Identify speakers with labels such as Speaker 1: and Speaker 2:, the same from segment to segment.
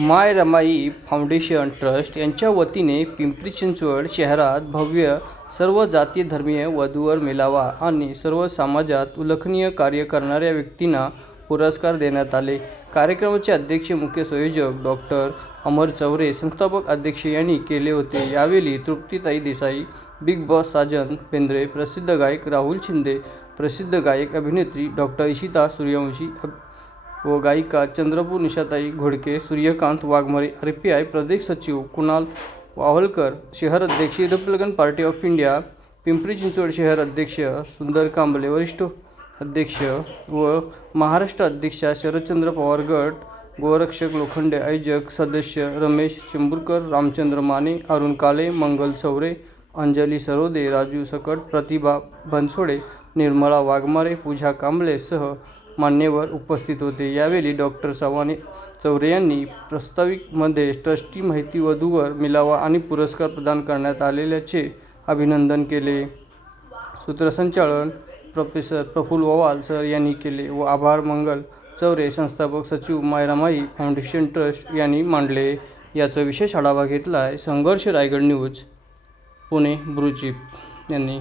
Speaker 1: माय Ramai foundation trust यांच्या वतीने पिंपरी चिंचवड शहरात भव्य सर्व जाती धर्मीय वधूवर मेळावा आणि सर्व समाजात उल्लेखनीय कार्य करणाऱ्या व्यक्तींना पुरस्कार देण्यात आले. कार्यक्रमाचे अध्यक्ष मुख्य संयोजक डॉक्टर अमर चौरे संस्थापक अध्यक्ष यांनी केले होते. यावेळी तृप्तीताई देसाई बिग बॉस साजन पेंद्रे प्रसिद्ध गायक राहुल शिंदे प्रसिद्ध गायक अभिनेत्री डॉक्टर इशिता सूर्यवंशी व गायिका Chandrapur निशाताई Ghodke Suryakant Waghmare R P I प्रदेश सचिव कुणाल वावलकर शहर अध्यक्ष Republican Party of India Pimpri Chinchwad शहर अध्यक्ष सुंदर कांबले वरिष्ठ अध्यक्ष व महाराष्ट्र अध्यक्षा शरदचंद्र पवार गट गोरक्षक लोखंडे आयोजक सदस्य रमेश चेंबूरकर रामचंद्र माने अरुण काले मंगल चौरे अंजली सरोदे राजू सकट प्रतिभा बनसोडे निर्मला वाघमारे पूजा कांबळे सह मान्यवर उपस्थित होते. यावेळी डॉक्टर सवाने चौरे यांनी प्रस्ताविकमध्ये ट्रस्टी माहिती वधूवर मिलावा आणि पुरस्कार प्रदान करण्यात आलेल्याचे अभिनंदन केले. सूत्रसंचालन प्रोफेसर प्रफुल्ल ववाल सर यांनी केले व आभार मंगल चौरे संस्थापक सचिव मायरामाई फाउंडेशन ट्रस्ट यांनी मांडले. याचा विशेष आढावा घेतला आहे संघर्ष रायगड न्यूज पुणे ब्रुचिप यांनी.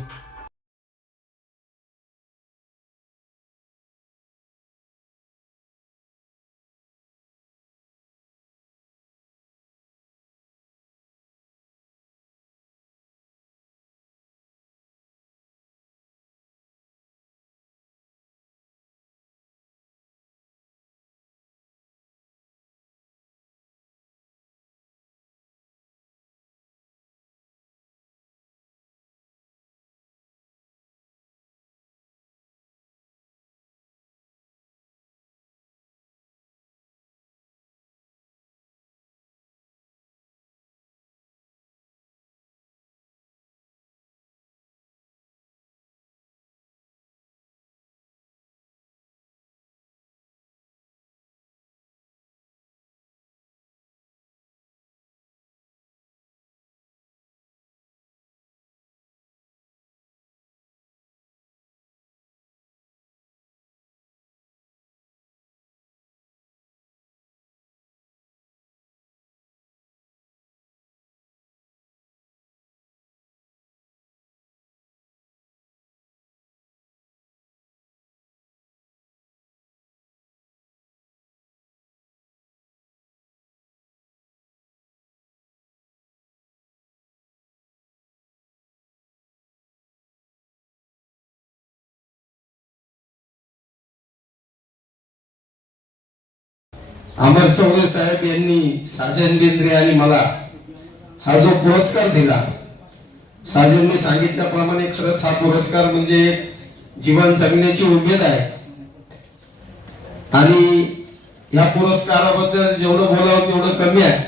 Speaker 2: अमर चौरे साहेब यांनी साजन बेंद्रे आणि मला हा जो पुरस्कार दिला साजनने सांगितल्याप्रमाणे खरंच हा पुरस्कार म्हणजे जीवन जगण्याची उमेद आहे. आणि या पुरस्काराबद्दल जेवढं बोलावं तेवढं कमी आहे.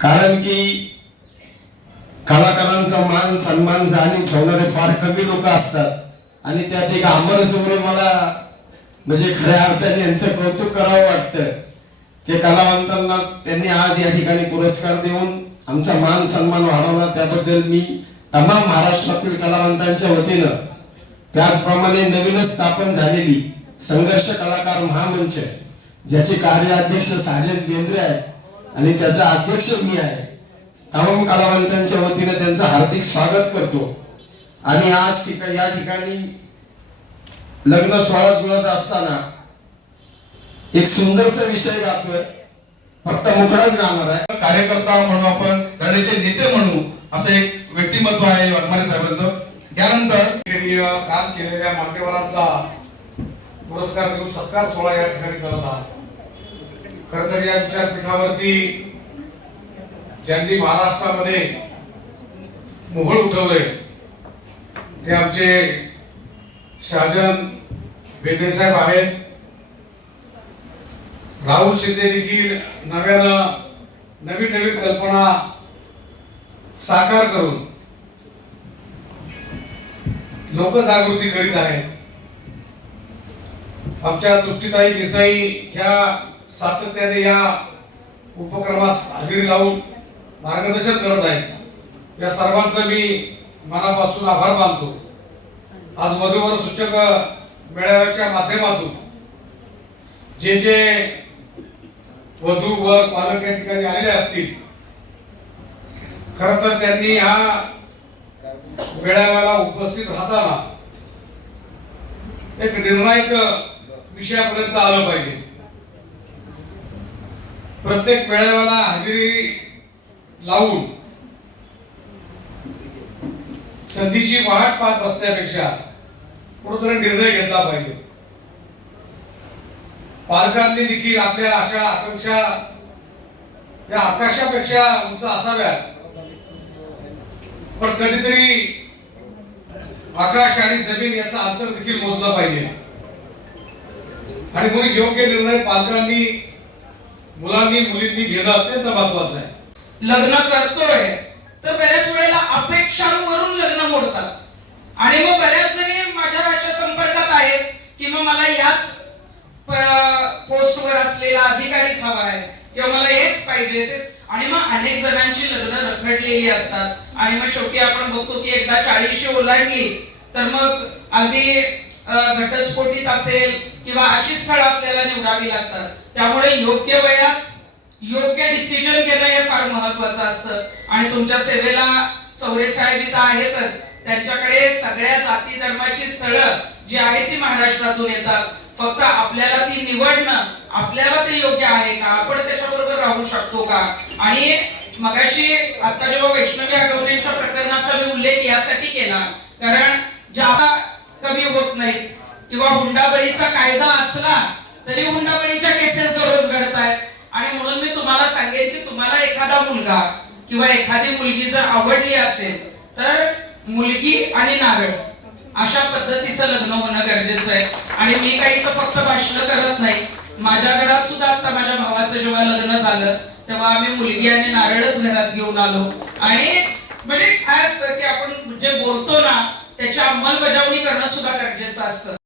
Speaker 2: कारण की कलाकारांचा मान सन्मान जाणीव ठेवणारे फार कमी लोक असतात. आणि त्यात एक अमर चौरे मला म्हणजे खऱ्या अर्थाने यांचं कौतुक करावं वाटतं. की कलावंतांना त्यांनी आज या ठिकाणी पुरस्कार देऊन आमचा मान सन्मान वाढवला. त्याबद्दल मी तमाम महाराष्ट्रातील कलावंतांच्या वतीनं त्याचप्रमाणे नवीनच स्थापन झालेली संघर्ष कलाकार महामंच ज्याचे कार्याध्यक्ष साजन बेंद्रे आहे आणि त्याचा अध्यक्ष मी आहे. तमाम कलावंतांच्या वतीनं त्यांचं हार्दिक स्वागत करतो. आणि आज या ठिकाणी लग्न सोहळा जुळत असताना एक सुंदरसा विषय गातोय. फक्त मुकडाच गाणार आहे.
Speaker 3: कार्यकर्ता म्हणू आपण धरणीचे नेते म्हणू असं एक व्यक्तिमत्व आहे वाघमारे साहेबांचं. त्यानंतर
Speaker 4: काम केलेल्या मान्यवरांचा पुरस्कार देऊन सत्कार सोहळा या ठिकाणी करत आहात. खर तर या विचारपीठावरती ज्यांनी महाराष्ट्रामध्ये मोहळ उठवले ते आमचे शाहजन बेंद्रे साहेब आहेत. राहुल शिंदे देखील नव्यानं नवीन नवीन कल्पना साकार करून लोक जागृती करीत आहेत. आमच्या तृप्तीताई देसाई ह्या सातत्याने या उपक्रमास हजेरी लावून मार्गदर्शन करत आहेत. या सर्वांचा मी मनापासून आभार मानतो. आज मधुवर सूचक मेळाव्याच्या माध्यमातून जे जे वधू व पालक या ठिकाणी आलेले असतील खर तर त्यांनी ह्या मेळाव्याला उपस्थित राहताना एक निर्णायक विषयापर्यंत आलं पाहिजे. प्रत्येक मेळाव्याला हजेरी लावून संधीची वाट पाहत बसण्यापेक्षा कुठेतरी निर्णय घेतला पाहिजे. पालकांनी देखील आपल्या अशा आकांक्षा या आकाशापेक्षा उंच असाव्या. पण कधीतरी आकाश आणि जमीन याचा अंतर देखील मोजलं पाहिजे. आणि म्हणून योग्य निर्णय पालकांनी मुलांनी मुलींनी घेणं अत्यंत महत्वाचं आहे.
Speaker 5: लग्न करतोय तर बऱ्याच वेळेला अपेक्षांवरून लग्न मोडतात आणि मग बऱ्याच जणी माझ्या अशा संपर्कात आहेत की मग मला याच प- पोस्टवर असलेला अधिकारीच हवा आहे किंवा मला हेच पाहिजे ते आणि मग अनेक जणांची लग्न रखडलेली असतात. आणि मग शेवटी आपण बघतो की एकदा चाळीशी ओलांडली तर मग अगदी घटस्फोटीत असेल किंवा अशी स्थळं आपल्याला निवडावी लागतात. त्यामुळे योग्य वयात योग्य डिसिजन घेणं हे फार महत्वाचं असतं. आणि तुमच्या सेवेला चौरे साहेब इथं आहेतच. त्यांच्याकडे सगळ्या जाती धर्माची स्थळं जी आहेत ती महाराष्ट्रातून येतात. फक्त आपल्याला ती निवडणं आपल्याला ते योग्य आहे का? आपण त्याच्याबरोबर राहू शकतो का? आणि मगाशी आता जेव्हा वैष्णवी आगवण्याच्या प्रकरणाचा मी उल्लेख यासाठी केला कारण ज्या कमी होत नाहीत किंवा हुंडाबळीचा कायदा असला तरी हुंडाबळीच्या केसेस दररोज घडत आहेत आणि म्हणून मी तुम्हाला सांगेन की तुम्हाला एखादा मुलगा किंवा एखादी मुलगी जर आवडली असेल तर मुलगी आणि नारळ अशा पद्धतीचं लग्न होणं गरजेचं आहे. आणि मी काही तर फक्त भाषण माझ्या घरात सुद्धा आता माझ्या भावाचं जेव्हा लग्न झालं तेव्हा आम्ही मुलगी आणि नारळच घरात घेऊन आलो. आणि म्हणजे काय असतं की आपण जे बोलतो ना त्याची अंमलबजावणी करणं सुद्धा गरजेचं असतं.